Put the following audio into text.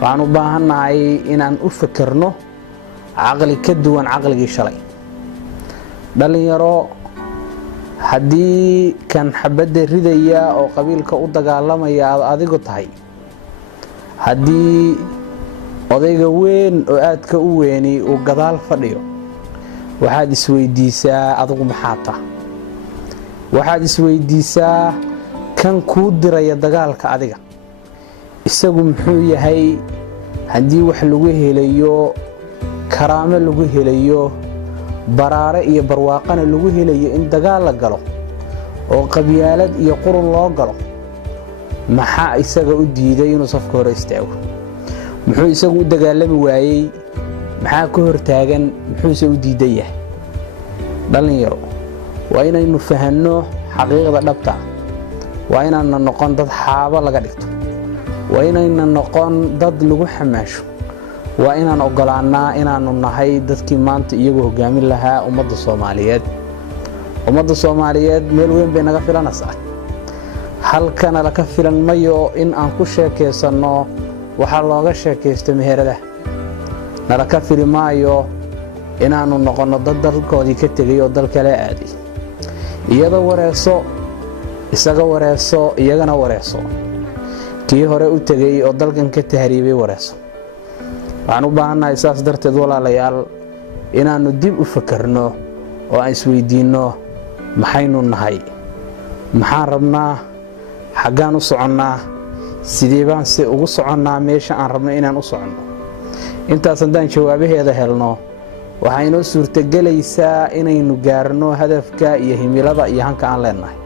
waxaan u baahannahay inaan u fakarno caqli ka duwan caqligii shalay. dhalinyaro haddii kan xabadda ridaya oo qabiilka u dagaalamaya aad adigu tahay, haddii odayga weyn oo aadka u weyni uu gadaal fadhiyo, waxaad isweydiisaa adigu maxaa tahay. waxaad isweydiisaa kan kuu diraya dagaalka adiga isagu muxuu yahay. haddii wax lagu helayo, karaamo lagu helayo, baraare iyo barwaaqana lagu helayo in dagaal la galo oo qabyaalad iyo qurun loo galo, maxaa isaga u diiday inuu safka hore istaago? muxuu isagu u dagaalami waayey? maxaa ka hortaagan? muxuuse u diidan yahay? dhalinyaro waa inaynu fahanno xaqiiqda dhabta. waa inaanna noqon dad xaabo laga dhigto. waa inayna noqon dad lagu xamaasho. waa inaan ogolaannaa inaannu nahay dadkii maanta iyagu hoggaamin lahaa ummadda Soomaaliyeed. ummadda Soomaaliyeed meel weyn bay naga filanaysaa. halkana la ka filan mayo in aan ku sheekaysanno waxaa looga sheekaysto meherada. nala ka fili maayo inaannu noqonno dad dalkoodii ka tegay oo dal kale aaday. iyada wareeso, isaga wareeso, iyagana wareeso. kii hore u tegay oo dalkan ka tahriibay wareeso. waxaan u baahannahay saas darteed walaalayaal inaannu dib u fakarno oo aan isweydiinno maxaynu nahay, maxaan rabnaa, xaggaan u soconnaa, sidee baan se ugu soconnaa meesha aan rabno inaan u soconno. intaas haddaan jawaabaheeda helno waxaa inoo suurtagelaysaa inaynu gaarno hadafka iyo himilada iyo hanka aan leenahay.